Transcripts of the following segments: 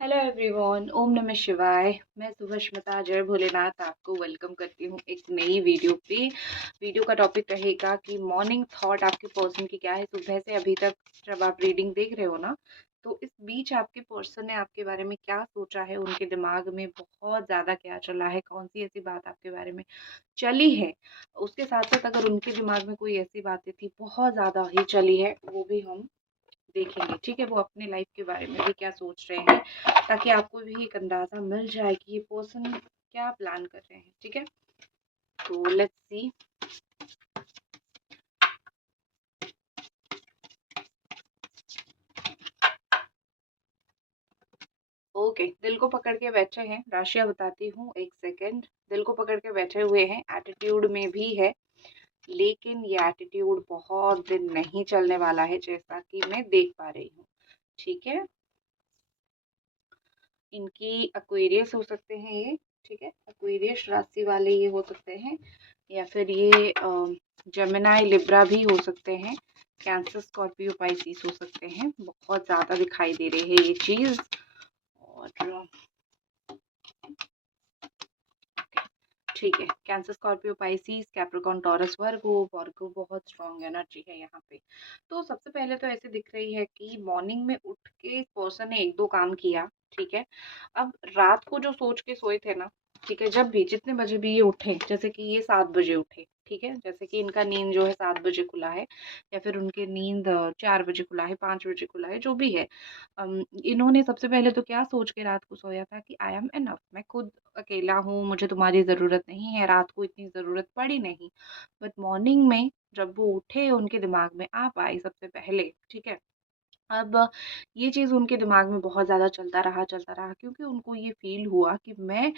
Hello everyone, ओम नमः शिवाय। मैं सुभष्मिता जय भोलेनाथ आपको वेलकम करती हूँ एक नई वीडियो पे। वीडियो का टॉपिक रहेगा कि मॉर्निंग थॉट आपके पर्सन की क्या है। सुबह से अभी तक जब आप रीडिंग देख रहे हो ना, तो इस बीच आपके पर्सन ने आपके बारे में क्या सोचा है, उनके दिमाग में बहुत ज़्यादा क्या चला है, कौन सी ऐसी बात आपके बारे में चली है। उसके साथ साथ अगर उनके दिमाग में कोई ऐसी बातें थी बहुत ज़्यादा ही चली है, वो भी हम देखेंगे। ठीक है, वो अपने लाइफ के बारे में भी क्या सोच रहे हैं, ताकि आपको भी एक अंदाजा मिल जाए कि ये पर्सन क्या प्लान कर रहे हैं। ठीक है, तो लेट्स सी। ओके, दिल को पकड़ के बैठे हैं। राशियां बताती हूँ, एक सेकेंड। दिल को पकड़ के बैठे हुए हैं, एटीट्यूड में भी है, लेकिन ये एटीट्यूड बहुत दिन नहीं चलने वाला है, जैसा कि मैं देख पा रही हूँ। ठीक है, इनकी एक्वेरियस हो सकते हैं ये। ठीक है, एक्वेरियस राशि वाले ये हो सकते हैं, या फिर ये जेमिनाई लिब्रा भी हो सकते हैं। कैंसर स्कॉर्पियो पाइसिस हो सकते हैं। बहुत ज़्यादा दिखाई दे रही है ये चीज़। और ठीक है, cancer Scorpio Pisces Capricorn Taurus Virgo. Virgo बहुत स्ट्रॉन्ग एनर्जी है यहाँ पे। तो सबसे पहले तो ऐसे दिख रही है कि मॉर्निंग में उठ के पर्सन ने एक दो काम किया। ठीक है, अब रात को जो सोच के सोए थे ना, ठीक है, जब भी जितने बजे भी ये उठे, जैसे कि ये 7 बजे उठे, ठीक है, जैसे कि इनका नींद जो है 7 बजे खुला है, या फिर उनके नींद 4 बजे खुला है, 5 बजे खुला है, जो भी है। इन्होंने सबसे पहले तो क्या सोच के रात को सोया था कि आई एम एनफ, मैं खुद अकेला हूँ, मुझे तुम्हारी ज़रूरत नहीं है। रात को इतनी ज़रूरत पड़ी नहीं, बट मॉर्निंग में जब वो उठे उनके दिमाग में आप आई सबसे पहले। ठीक है, अब ये चीज़ उनके दिमाग में बहुत ज़्यादा चलता रहा, क्योंकि उनको ये फ़ील हुआ कि मैं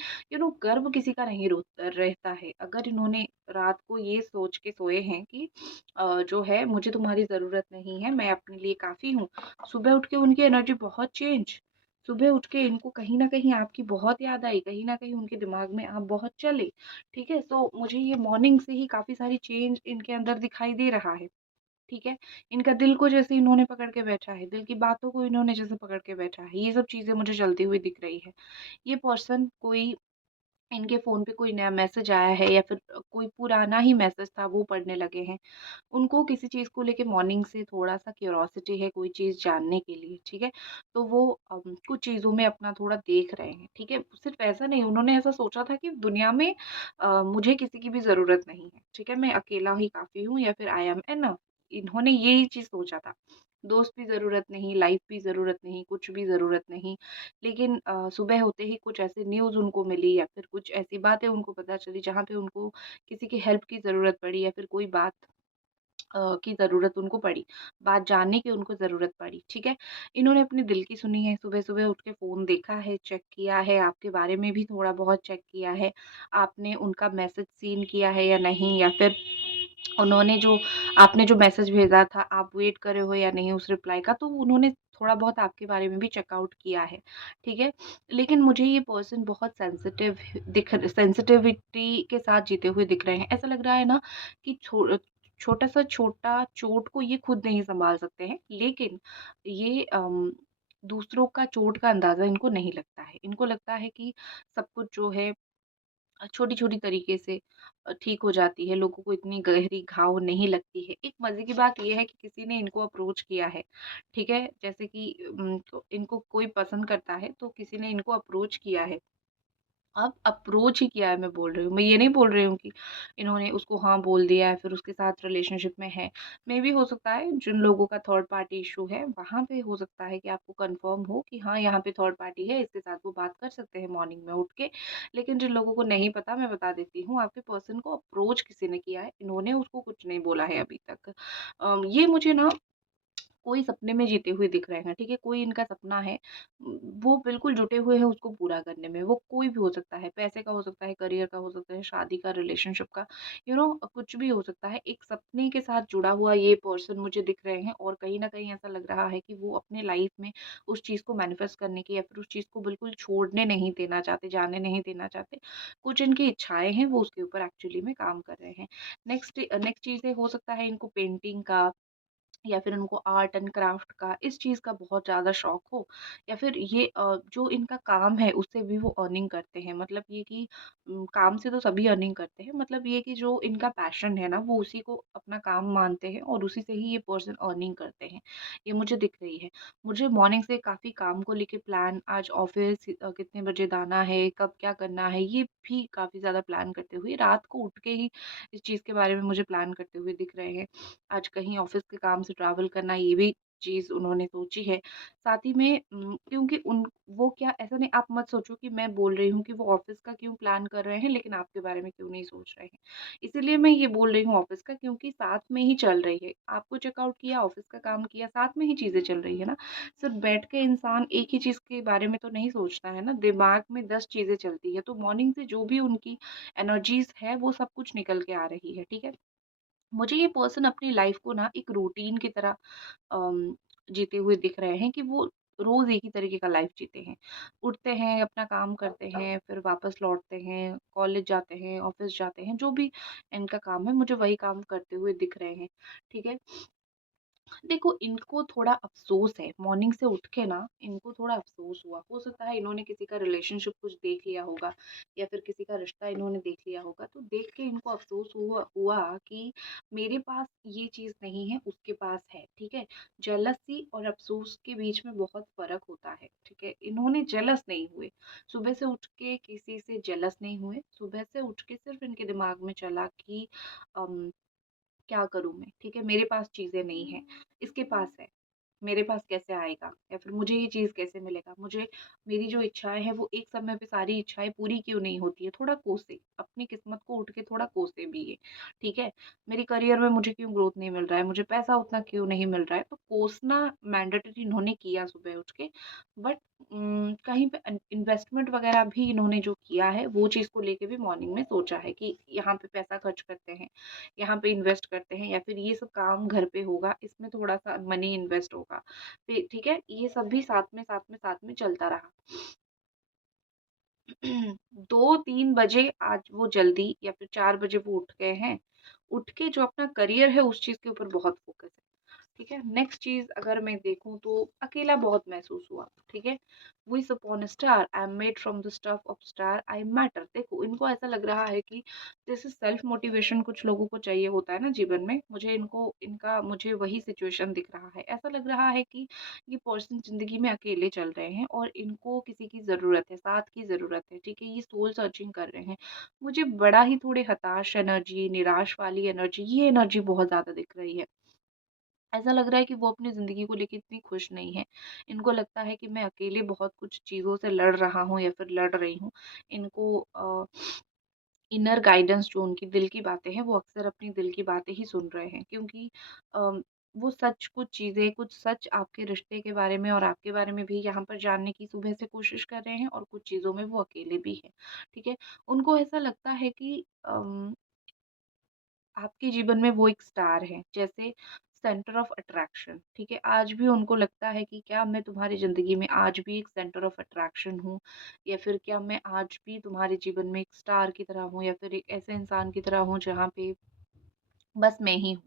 गर्व किसी का नहीं रहता है। अगर इन्होंने रात को ये सोच के सोए हैं कि जो है मुझे तुम्हारी ज़रूरत नहीं है, मैं अपने लिए काफ़ी हूँ। सुबह उठ के उनकी एनर्जी बहुत चेंज। सुबह उठ के इनको कहीं न कहीं आपकी बहुत याद आई, कहीं न कहीं उनके दिमाग में आप बहुत चले। ठीक है? तो मुझे ये मॉर्निंग से ही काफ़ी सारी चेंज इनके अंदर दिखाई दे रहा है। ठीक है? इनका दिल को जैसे इन्होंने पकड़ के बैठा है, दिल की बातों को इन्होंने जैसे पकड़ के बैठा है, ये सब चीज़ें मुझे चलती हुई दिख रही है। ये पर्सन कोई, इनके फ़ोन पे कोई नया मैसेज आया है, या फिर कोई पुराना ही मैसेज था वो पढ़ने लगे हैं। उनको किसी चीज़ को लेके मॉर्निंग से थोड़ा-सा क्यूरोसिटी है, कोई चीज़ जानने के लिए। ठीक है? तो वो कुछ चीज़ों में अपना थोड़ा देख रहे हैं। ठीक है? सिर्फ़ ऐसा नहीं, उन्होंने ऐसा सोचा था कि दुनिया में मुझे किसी की भी ज़रूरत नहीं है। ठीक है? मैं अकेला ही काफ़ी हूँ, या फिर आई एम इनफ। इन्होंने यही चीज़ सोचा था। दोस्त की ज़रूरत नहीं, लाइफ़ की ज़रूरत नहीं, कुछ भी ज़रूरत नहीं। लेकिन सुबह होते ही कुछ ऐसी न्यूज़ उनको मिली, या फिर कुछ ऐसी बातें उनको पता चली जहाँ पे उनको किसी की हेल्प की ज़रूरत पड़ी, या फिर कोई बात की ज़रूरत उनको पड़ी, बात जानने की उनको ज़रूरत पड़ी। ठीक है? इन्होंने अपने दिल की सुनी है, सुबह-सुबह उठ के फ़ोन देखा है, चेक किया है, आपके बारे में भी थोड़ा बहुत चेक किया है। आपने उनका मैसेज सीन किया है या नहीं, या फिर उन्होंने जो आपने जो मैसेज भेजा था, आप वेट कर रहे हो या नहीं उस रिप्लाई का, तो उन्होंने थोड़ा बहुत आपके बारे में भी चेकआउट किया है। ठीक है? लेकिन मुझे ये पर्सन बहुत सेंसिटिविटी के साथ जीते हुए दिख रहे हैं। ऐसा लग रहा है ना कि छोटा-सा छोटा चोट को ये खुद नहीं सँभाल सकते हैं, लेकिन ये दूसरों का चोट का अंदाज़ा इनको नहीं लगता है। इनको लगता है कि सब कुछ जो है छोटी-छोटी तरीके से ठीक हो जाती है, लोगों को इतनी गहरी घाव नहीं लगती है। एक मज़े की बात ये है कि किसी ने इनको अप्रोच किया है, ठीक है? जैसे कि तो इनको कोई पसंद करता है, तो किसी ने इनको अप्रोच किया है। अब अप्रोच ही किया है, मैं बोल रही हूँ। मैं ये नहीं बोल रही हूँ कि इन्होंने उसको हाँ बोल दिया है, फिर उसके साथ रिलेशनशिप में है। मेबी हो सकता है जिन लोगों का थर्ड पार्टी इश्यू है, वहाँ पे हो सकता है कि आपको कन्फर्म हो कि हाँ, यहाँ पे थर्ड पार्टी है, इसके साथ वो बात कर सकते हैं मॉर्निंग में उठ के। लेकिन जिन लोगों को नहीं पता, मैं बता देती हूँ, आपके पर्सन को अप्रोच किसी ने किया है, इन्होंने उसको कुछ नहीं बोला है अभी तक। ये मुझे ना कोई सपने में जीते हुए दिख रहे हैं, ठीक है? कोई इनका सपना है, वो बिल्कुल जुटे हुए हैं उसको पूरा करने में। वो कोई भी हो सकता है, पैसे का हो सकता है, करियर का हो सकता है, शादी का, रिलेशनशिप का, कुछ भी हो सकता है। एक सपने के साथ जुड़ा हुआ ये पर्सन मुझे दिख रहे हैं, और कहीं न कहीं ऐसा लग रहा है कि वो अपने लाइफ़ में उस चीज़ को मैनिफेस्ट करने की, या फिर उस चीज़ को बिल्कुल छोड़ने नहीं देना चाहते, जाने नहीं देना चाहते। कुछ इनकी इच्छाएँ हैं, वो उसके ऊपर एक्चुअली में काम कर रहे हैं। नेक्स्ट चीज़ें हो सकता है इनको पेंटिंग का, या फिर उनको आर्ट एंड क्राफ्ट का इस चीज़ का बहुत ज़्यादा शौक हो, या फिर ये जो इनका काम है उससे भी वो अर्निंग करते हैं। मतलब ये कि काम से तो सभी अर्निंग करते हैं, मतलब ये कि जो इनका पैशन है ना वो उसी को अपना काम मानते हैं और उसी से ही ये पर्सन अर्निंग करते हैं। ये मुझे दिख रही है। मुझे मॉर्निंग से काफ़ी काम को लेके प्लान, आज ऑफिस कितने बजे जाना है, कब क्या करना है, ये भी काफ़ी ज़्यादा प्लान करते हुए रात को उठ के ही इस चीज़ के बारे में मुझे प्लान करते हुए दिख रहे हैं। आज कहीं ऑफ़िस के काम से ट्रैवल करना, ये भी चीज़ उन्होंने सोची है। साथ ही में क्योंकि उन वो क्या, ऐसा नहीं, आप मत सोचो कि मैं बोल रही हूँ कि वो ऑफ़िस का क्यों प्लान कर रहे हैं, लेकिन आपके बारे में क्यों नहीं सोच रहे हैं। इसीलिए मैं ये बोल रही हूँ ऑफ़िस का, क्योंकि साथ में ही चल रही है। आपको चेकआउट किया, ऑफ़िस का काम किया, साथ में ही चीज़ें चल रही है ना। सिर्फ़ बैठ के इंसान एक ही चीज़ के बारे में तो नहीं सोचता है ना, दिमाग में 10 चीज़ें चलती है। तो मॉर्निंग से जो भी उनकी एनर्जीज़ है, वो सब कुछ निकल के आ रही है, ठीक है? मुझे ये पर्सन अपनी लाइफ को ना एक रूटीन की तरह अम, जीते हुए दिख रहे हैं कि वो रोज एक ही तरीके का लाइफ जीते हैं। उठते हैं, अपना काम करते हैं, फिर वापस लौटते हैं, कॉलेज जाते हैं, ऑफिस जाते हैं, जो भी इनका काम है मुझे वही काम करते हुए दिख रहे हैं। ठीक है। देखो, इनको थोड़ा अफ़सोस है, मॉर्निंग से उठ के ना इनको थोड़ा अफ़सोस हुआ। हो सकता है इन्होंने किसी का रिलेशनशिप कुछ देख लिया होगा, या फिर किसी का रिश्ता इन्होंने देख लिया होगा, तो देख के इनको अफ़सोस हुआ हुआ कि मेरे पास ये चीज़ नहीं है, उसके पास है, ठीक है? जेलसी और अफ़सोस के बीच में बहुत फ़र्क होता है, ठीक है? इन्होंने जेलस नहीं हुए, सुबह से उठ के किसी से जेलस नहीं हुए, सुबह से उठ के सिर्फ़ इनके दिमाग में चला कि अम क्या करूँ मैं? ठीक है, मेरे पास चीज़ें नहीं हैं, इसके पास है, मेरे पास कैसे आएगा? या फिर मुझे ये चीज़ कैसे मिलेगा? मुझे मेरी जो इच्छाएँ हैं वो एक समय पे सारी इच्छाएँ पूरी क्यों नहीं होती है? थोड़ा कोसे, अपनी किस्मत को उठ के थोड़ा कोसे भी ये, ठीक है? मेरी करियर में मुझे क्यों ग्रोथ नहीं मिल रहा है? मुझे पैसा उतना क्यों नहीं मिल रहा है? तो कोसना मैंडेटरी इन्होंने किया सुबह उठ के, बट कहीं पे इन्वेस्टमेंट वगैरह भी इन्होंने जो किया है, वो चीज़ को लेके भी मॉर्निंग में सोचा है कि यहाँ पे पैसा खर्च करते हैं, यहाँ पे इन्वेस्ट करते हैं, या फिर ये सब काम घर पे होगा, इसमें थोड़ा-सा मनी इन्वेस्ट होगा। फिर ठीक है, ये सब भी साथ में चलता रहा। 2-3 बजे आज वो जल्दी, या फिर 4 बजे वो उठ गए हैं। उठ के जो अपना करियर है उस चीज़ के ऊपर बहुत फ़ोकस है। ठीक है? नेक्स्ट चीज़ अगर मैं देखूँ तो अकेला बहुत महसूस हुआ, ठीक है? Wish upon a star, I am made from the stuff of star, I matter. देखो, इनको ऐसा लग रहा है कि जैसे सेल्फ मोटिवेशन कुछ लोगों को चाहिए होता है ना जीवन में, मुझे वही सिचुएशन दिख रहा है। ऐसा लग रहा है कि ये पर्सन ज़िंदगी में अकेले चल रहे हैं और इनको किसी की ज़रूरत है, साथ की ज़रूरत है, ठीक है? ये सोल सर्चिंग कर रहे हैं। मुझे बड़ा ही थोड़े हताश एनर्जी, निराश वाली एनर्जी, ये एनर्जी बहुत ज़्यादा दिख रही है। ऐसा लग रहा है कि वो अपनी ज़िंदगी को लेके इतनी खुश नहीं है। इनको लगता है कि मैं अकेले बहुत कुछ चीज़ों से लड़ रहा हूँ या फिर लड़ रही हूँ। इनको इनर गाइडेंस, जो उनकी दिल की बातें हैं, वो अक्सर अपनी दिल की बातें ही सुन रहे हैं, क्योंकि अ, वो सच, कुछ चीज़ें, कुछ सच आपके रिश्ते के बारे में और आपके बारे में भी यहाँ पर जानने की सुबह से कोशिश कर रहे हैं, और कुछ चीज़ों में वो अकेले भी हैं। ठीक है? उनको ऐसा लगता है कि आपके जीवन में वो एक स्टार है, जैसे सेंटर ऑफ अट्रैक्शन, ठीक है? आज भी उनको लगता है कि क्या मैं तुम्हारी ज़िंदगी में आज भी एक सेंटर ऑफ अट्रैक्शन हूँ, या फिर क्या मैं आज भी तुम्हारे जीवन में एक स्टार की तरह हूँ, या फिर एक ऐसे इंसान की तरह हूँ जहाँ पे बस मैं ही हूँ।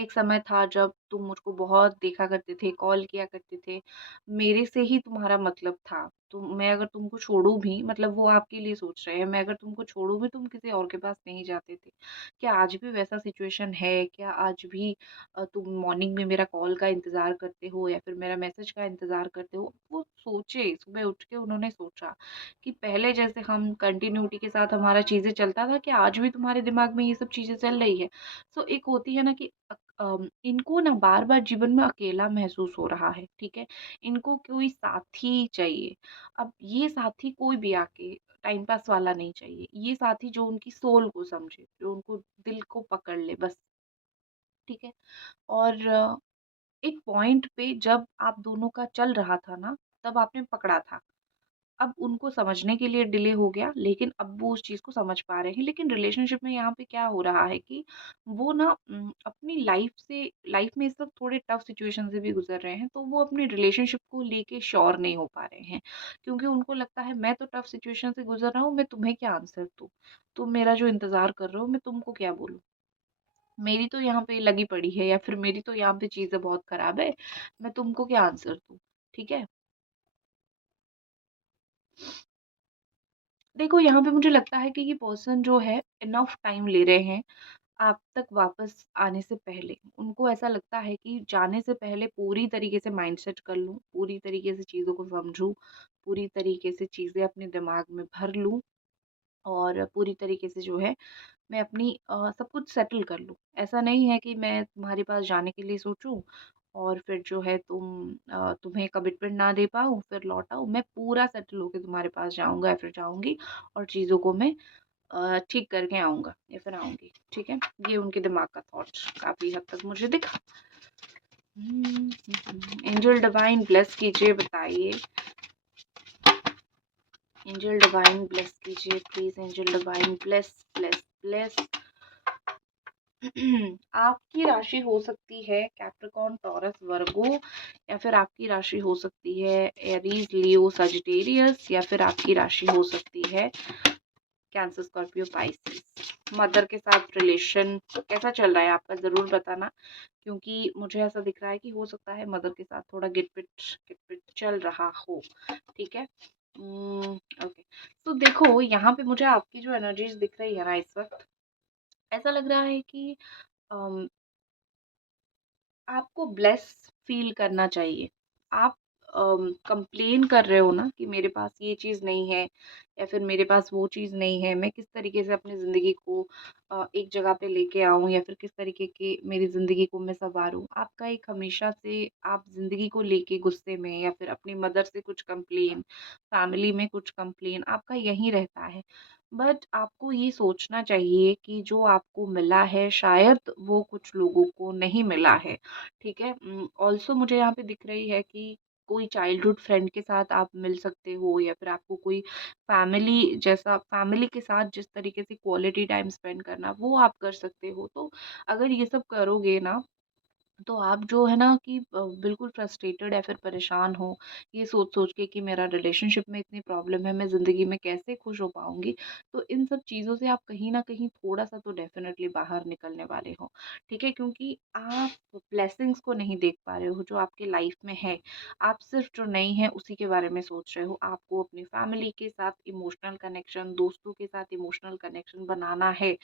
एक समय था जब तुम मुझको बहुत देखा करते थे, कॉल किया करते थे, मेरे से ही तुम्हारा मतलब था। तो मैं अगर तुमको छोड़ूँ भी, मतलब वो आपके लिए सोच रहे हैं, मैं अगर तुमको छोड़ूँ भी, तुम किसी और के पास नहीं जाते थे। क्या आज भी वैसा सिचुएशन है? क्या आज भी तुम मॉर्निंग में मेरा कॉल का इंतज़ार करते हो, या फिर मेरा मैसेज का इंतज़ार करते हो? वो सोचे, सुबह उठ के उन्होंने सोचा कि पहले जैसे हम कंटिन्यूटी के साथ हमारा चीज़ें चलता था, क्या आज भी तुम्हारे दिमाग में ये सब चीज़ें चल रही है? सो एक होती है ना कि इनको ना बार-बार जीवन में अकेला महसूस हो रहा है, ठीक है? इनको कोई साथी चाहिए। अब ये साथी कोई भी आके टाइम पास वाला नहीं चाहिए। ये साथी जो उनकी सोल को समझे, जो उनको दिल को पकड़ ले बस, ठीक है? और एक पॉइंट पे जब आप दोनों का चल रहा था ना, तब आपने पकड़ा था। अब उनको समझने के लिए डिले हो गया, लेकिन अब वो उस चीज़ को समझ पा रहे हैं। लेकिन रिलेशनशिप में यहाँ पे क्या हो रहा है कि वो ना अपनी लाइफ में इस वक़्त थोड़े टफ सिचुएशन से भी गुज़र रहे हैं, तो वो अपने रिलेशनशिप को लेके श्योर नहीं हो पा रहे हैं। क्योंकि उनको लगता है, मैं तो टफ सिचुएशन से गुज़र रहा हूँ, मैं तुम्हें क्या आंसर दूँ? तुम मेरा जो इंतज़ार कर रहे हो, मैं तुमको क्या बोलूँ? मेरी तो यहाँ पे लगी पड़ी है या फिर मेरी तो यहाँ पे चीज़ें बहुत खराब है, मैं तुमको क्या आंसर दूँ? ठीक है? देखो यहाँ पे मुझे लगता है कि ये पर्सन जो है इनफ टाइम ले रहे हैं आप तक वापस आने से पहले। उनको ऐसा लगता है कि जाने से पहले पूरी तरीके से माइंडसेट कर लूँ, पूरी तरीके से चीज़ों को समझूँ, पूरी तरीके से चीज़ें अपने दिमाग में भर लूँ और पूरी तरीके से जो है मैं अपनी सब कुछ सेटल कर लूँ। ऐसा नहीं है कि मैं तुम्हारे पास जाने के लिए सोचूँ और फिर जो है तुम्हें कमिटमेंट ना दे पाऊँ, फिर लौट आऊँ। मैं पूरा सेटल होके तुम्हारे पास जाऊँगा या फिर जाऊँगी और चीज़ों को मैं ठीक करके आऊँगा या फिर आऊँगी। ठीक है? ये उनके दिमाग का थॉट काफ़ी हद तक मुझे दिखा। एंजल डिवाइन ब्लेस कीजिए, बताइए। एंजल डिवाइन ब्लेस कीजिए please. Angel divine bless, bless, bless. आपकी राशि हो सकती है कैप्रिकॉर्न, टॉरस, वर्गो या फिर आपकी राशि हो सकती है एरीज, लियो, सजिटेरियस या फिर आपकी राशि हो सकती है कैंसर, स्कॉर्पियो, पाइसेस। मदर के साथ रिलेशन कैसा चल रहा है आपका, ज़रूर बताना, क्योंकि मुझे ऐसा दिख रहा है कि हो सकता है मदर के साथ थोड़ा गिटपिट चल रहा हो। ठीक है? ओके। तो देखो यहाँ पे मुझे आपकी जो एनर्जीज दिख रही है ना इस वक्त, ऐसा लग रहा है कि अम, आपको ब्लेस फील करना चाहिए। आप कंप्लेन कर रहे हो ना कि मेरे पास ये चीज़ नहीं है या फिर मेरे पास वो चीज़ नहीं है, मैं किस तरीके से अपनी ज़िंदगी को एक जगह पे लेके आऊँ या फिर किस तरीके की मेरी ज़िंदगी को मैं सँवारूँ। आपका एक हमेशा से आप ज़िंदगी को लेके गुस्से में या फिर अपनी मदर से कुछ कंप्लेन, फैमिली में कुछ कंप्लेन आपका यही रहता है। बट आपको ये सोचना चाहिए कि जो आपको मिला है शायद वो कुछ लोगों को नहीं मिला है। ठीक है? ऑल्सो मुझे यहाँ पे दिख रही है कि कोई चाइल्डहुड फ्रेंड के साथ आप मिल सकते हो या फिर आपको कोई फैमिली के साथ जिस तरीके से क्वालिटी टाइम स्पेंड करना वो आप कर सकते हो। तो अगर ये सब करोगे ना तो आप जो है ना कि बिल्कुल फ्रस्ट्रेटेड या फिर परेशान हो, ये सोच-सोच के कि मेरा रिलेशनशिप में इतनी प्रॉब्लम है, मैं ज़िंदगी में कैसे खुश हो पाऊँगी? तो इन सब चीज़ों से आप कहीं न कहीं थोड़ा-सा तो डेफ़िनेटली बाहर निकलने वाले हो, ठीक है? क्योंकि आप ब्लेसिंग्स को नहीं देख पा रहे हो जो आपकी लाइफ़ में है। आप सिर्फ़ जो नहीं है उसी के बारे में सोच रहे हो। आपको अपनी फैमिली के साथ इमोशनल कनेक्शन, दोस्तों के साथ इमोशनल कनेक्शन बनाना है,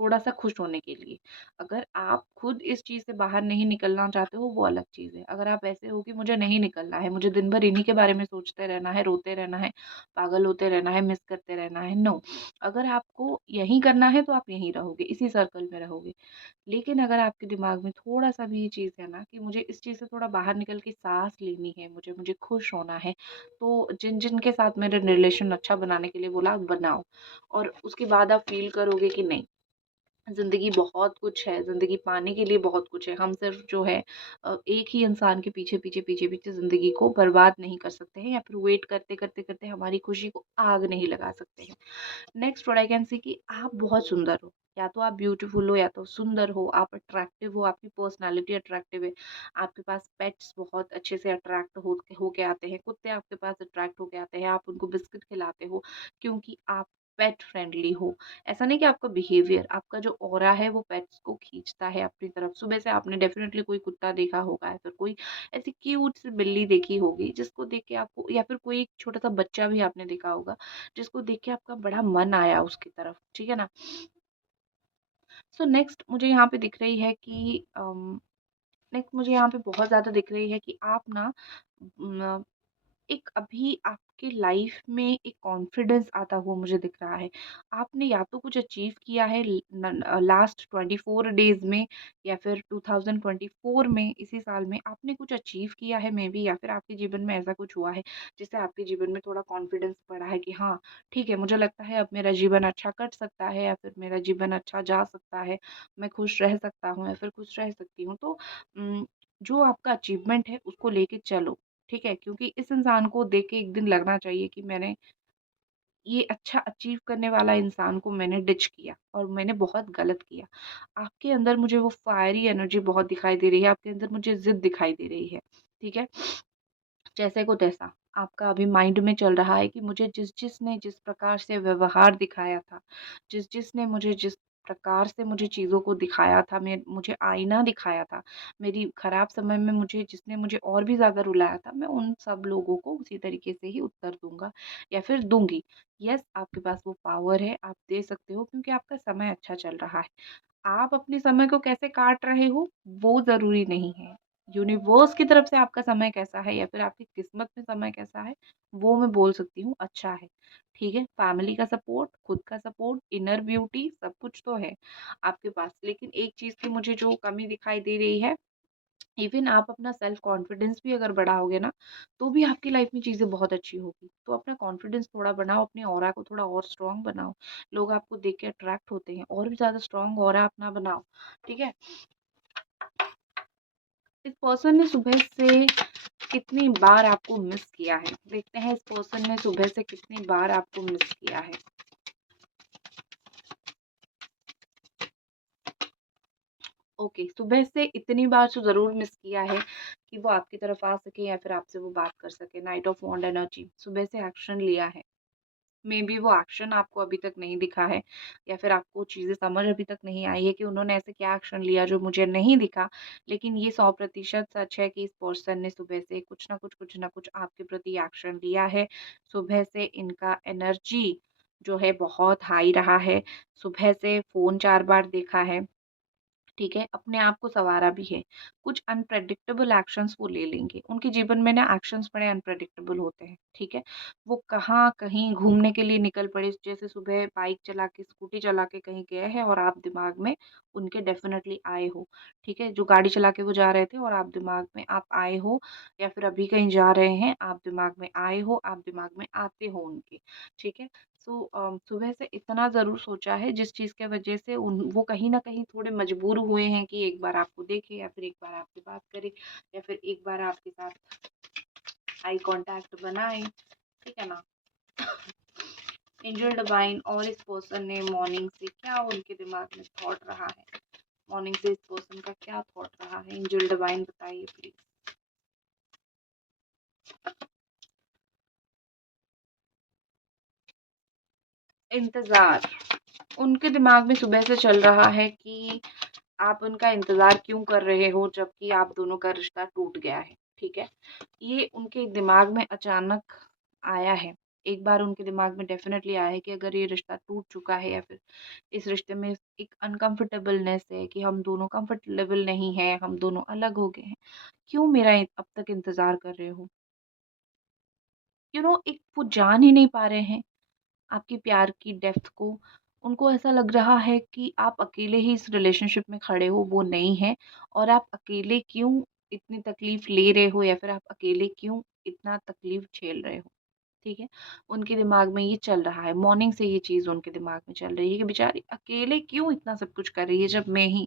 थोड़ा-सा खुश होने के लिए। अगर आप खुद इस चीज़ से बाहर नहीं निकलना चाहते हो वो अलग चीज़ है। अगर आप ऐसे हो कि मुझे नहीं निकलना है, मुझे दिन भर इन्हीं के बारे में सोचते रहना है, रोते रहना है, पागल होते रहना है, मिस करते रहना है, नो। अगर आपको यही करना है तो आप यहीं रहोगे, इसी सर्कल में रहोगे। लेकिन अगर आपके दिमाग में थोड़ा-सा भी ये चीज़ है ना कि मुझे इस चीज़ से थोड़ा बाहर निकल के साँस लेनी है, मुझे मुझे खुश होना है, तो जिन-जिन के साथ मैंने रिलेशन अच्छा बनाने के लिए बोला, आप बनाओ। और उसके बाद आप फ़ील करोगे कि नहीं, ज़िंदगी बहुत कुछ है, ज़िंदगी पाने के लिए बहुत कुछ है। हम सिर्फ़ जो है एक ही इंसान के पीछे ज़िंदगी को बर्बाद नहीं कर सकते हैं या फिर वेट करते हमारी खुशी को आग नहीं लगा सकते हैं। Next what I can say कि आप बहुत सुंदर हो। या तो आप ब्यूटीफुल हो या तो सुंदर हो, आप अट्रैक्टिव हो, आपकी पर्सनैलिटी अट्रैक्टिव है। आपके पास पेट्स बहुत अच्छे से अट्रैक्ट होके आते हैं, कुत्ते आपके पास अट्रैक्ट होके आते हैं, आप उनको बिस्किट खिलाते हो क्योंकि आप पेट फ्रेंडली हो। ऐसा नहीं कि आपका बिहेवियर, आपका जो ऑरा है वो पेट्स को खींचता है अपनी तरफ। सुबह से आपने डेफिनिटली कोई कुत्ता देखा होगा या फिर कोई ऐसी क्यूट सी बिल्ली देखी होगी जिसको देख के आपको, या फिर कोई छोटा-सा बच्चा भी आपने देखा होगा जिसको देख के आपका बड़ा मन आया उसकी तरफ, ठीक है ना? सो नेक्स्ट मुझे यहाँ पे दिख रही है कि नेक्स्ट मुझे यहाँ पे बहुत ज़्यादा दिख रही है कि आप ना एक अभी आपके लाइफ में एक कॉन्फिडेंस आता हुआ मुझे दिख रहा है। आपने या तो कुछ अचीव किया है लास्ट 24 डेज़ में या फिर 2024 में, इसी साल में आपने कुछ अचीव किया है मे बी, या फिर आपके जीवन में ऐसा कुछ हुआ है जिससे आपके जीवन में थोड़ा कॉन्फिडेंस बढ़ा है कि हाँ, ठीक है, मुझे लगता है अब मेरा जीवन अच्छा कट सकता है या फिर मेरा जीवन अच्छा जा सकता है, मैं खुश रह सकता हूँ या फिर खुश रह सकती हूँ। तो जो आपका अचीवमेंट है उसको लेके चलो। ठीक है? क्योंकि इस इंसान को देख के एक दिन लगना चाहिए कि मैंने ये अच्छा अचीव करने वाला इंसान को मैंने डिच किया और मैंने बहुत गलत किया। आपके अंदर मुझे वो फायरी एनर्जी बहुत दिखाई दे रही है, आपके अंदर मुझे ज़िद दिखाई दे रही है। ठीक है? जैसे को तैसा। आपका अभी माइंड में चल रहा है कि मुझे जिस-जिस ने जिस प्रकार से व्यवहार दिखाया था, जिस-जिस ने मुझे जिस प्रकार से मुझे चीज़ों को दिखाया था, मैं मुझे आईना दिखाया था, मेरी खराब समय में मुझे जिसने मुझे और भी ज़्यादा रुलाया था, मैं उन सब लोगों को उसी तरीके से ही उत्तर दूँगा या फिर दूँगी। यस, आपके पास वो पावर है, आप दे सकते हो क्योंकि आपका समय अच्छा चल रहा है। आप अपने समय को कैसे काट रहे हो, वो ज़रूरी नहीं है। यूनिवर्स की तरफ से आपका समय कैसा है या फिर आपकी किस्मत में समय कैसा है, वो मैं बोल सकती हूँ अच्छा है। ठीक है? फैमिली का सपोर्ट, खुद का सपोर्ट, इनर ब्यूटी सब कुछ तो है आपके पास। लेकिन एक चीज़ की मुझे जो कमी दिखाई दे रही है, इवन आप अपना सेल्फ कॉन्फिडेंस भी अगर बढ़ाओगे ना, तो भी आपकी लाइफ में चीज़ें बहुत अच्छी होगी। तो अपना कॉन्फिडेंस थोड़ा बढ़ाओ, अपने ऑरा को थोड़ा और स्ट्रॉन्ग बनाओ। लोग आपको देख के अट्रैक्ट होते हैं, और भी ज़्यादा स्ट्रॉन्ग ऑरा अपना बनाओ, ठीक है? इस पर्सन ने सुबह से कितनी बार आपको मिस किया है? देखते हैं इस पर्सन ने सुबह से कितनी बार आपको मिस किया है। ओके, सुबह से इतनी बार तो ज़रूर मिस किया है कि वो आपकी तरफ आ सके या फिर आपसे वो बात कर सके। नाइट ऑफ वॉन्ड एनर्जी, सुबह से एक्शन लिया है। मेबी वो एक्शन आपको अभी तक नहीं दिखा है या फिर आपको चीज़ें समझ अभी तक नहीं आई है कि उन्होंने ऐसे क्या एक्शन लिया जो मुझे नहीं दिखा। लेकिन ये 100% सच है कि इस पर्सन ने सुबह से कुछ ना कुछ आपके प्रति एक्शन लिया है। सुबह से इनका एनर्जी जो है बहुत हाई रहा है। सुबह से फ़ोन 4 बार देखा है। ठीक है, अपने आप को सँवारा भी है। कुछ अनप्रेडिक्टेबल एक्शंस वो ले लेंगे। उनके जीवन में ना एक्शंस बड़े अनप्रेडिक्टेबल होते हैं, ठीक है? वो कहाँ कहीं घूमने के लिए निकल पड़े, जैसे सुबह बाइक चला के, स्कूटी चला के कहीं गए हैं और आप दिमाग में उनके डेफ़िनेटली आए हो, ठीक है? जो गाड़ी चला के वो जा रहे थे और आप दिमाग में आप आए हो, या फिर अभी कहीं जा रहे हैं, आप दिमाग में आए हो, आप दिमाग में आते हो उनके, ठीक है? सो सुबह से इतना ज़रूर सोचा है जिस चीज़ के वजह से उन वो कहीं न कहीं थोड़े मजबूर हुए हैं कि एक बार आपको देखें या फिर एक बार आपसे बात करें या फिर एक बार आपके साथ आई कॉन्टैक्ट बनाएँ, ठीक है ना? एंजल डिवाइन और इस पर्सन ने मॉर्निंग से क्या उनके दिमाग में थॉट रहा है? मॉर्निंग से इस पर्सन का क्या थॉट रहा है? एंजल डिवाइन बताइए प्लीज़। इंतज़ार, उनके दिमाग में सुबह से चल रहा है कि आप उनका इंतज़ार क्यों कर रहे हो जबकि आप दोनों का रिश्ता टूट गया है, ठीक है? ये उनके दिमाग में अचानक आया है। एक बार उनके दिमाग में डेफ़िनेटली आया है कि अगर ये रिश्ता टूट चुका है या फिर इस रिश्ते में एक अनकम्फ़र्टेबलनेस है कि हम दोनों कम्फ़र्टेबल नहीं हैं, हम दोनों अलग हो गए हैं। क्यों मेरा अब तक इंतज़ार कर रहे हो? एक वो जान ही नहीं पा रहे हैं आपके प्यार की डेप्थ को। उनको ऐसा लग रहा है कि आप अकेले ही इस रिलेशनशिप में खड़े हो, वो नहीं है, और आप अकेले क्यों इतनी तकलीफ़ ले रहे हो या फिर आप अकेले क्यों इतना तकलीफ़ झेल रहे हो, ठीक है? उनके दिमाग में ये चल रहा है, मॉर्निंग से ये चीज़ उनके दिमाग में चल रही है कि बेचारी अकेले क्यों इतना सब कुछ कर रही है जब मैं ही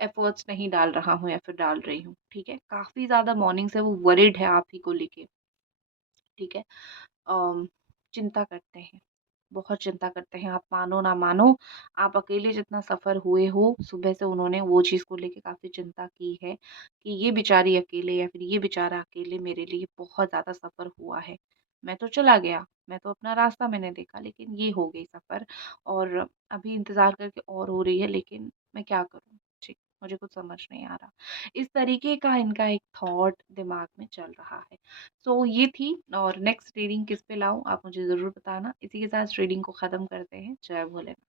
एफ़र्ट्स नहीं डाल रहा हूँ या फिर डाल रही हूँ, ठीक है? काफ़ी ज़्यादा मॉर्निंग से वो वरिड है आप ही को लेके, ठीक है? चिंता करते हैं, बहुत चिंता करते हैं। आप मानो ना मानो, आप अकेले जितना सफ़र हुए हो, सुबह से उन्होंने वो चीज़ को लेके काफ़ी चिंता की है कि ये बेचारी अकेले या फिर ये बेचारा अकेले मेरे लिए बहुत ज़्यादा सफ़र हुआ है। मैं तो चला गया, मैं तो अपना रास्ता मैंने देखा, लेकिन ये हो गई सफ़र, और अभी इंतज़ार करके और हो रही है, लेकिन मैं क्या करूँ? जी, मुझे कुछ समझ नहीं आ रहा। इस तरीके का इनका एक थॉट दिमाग में चल रहा है। सो ये थी, और नेक्स्ट रीडिंग किस पे लाऊँ आप मुझे ज़रूर बताना। इसी के साथ रीडिंग को ख़त्म करते हैं। जय भोलेनाथ।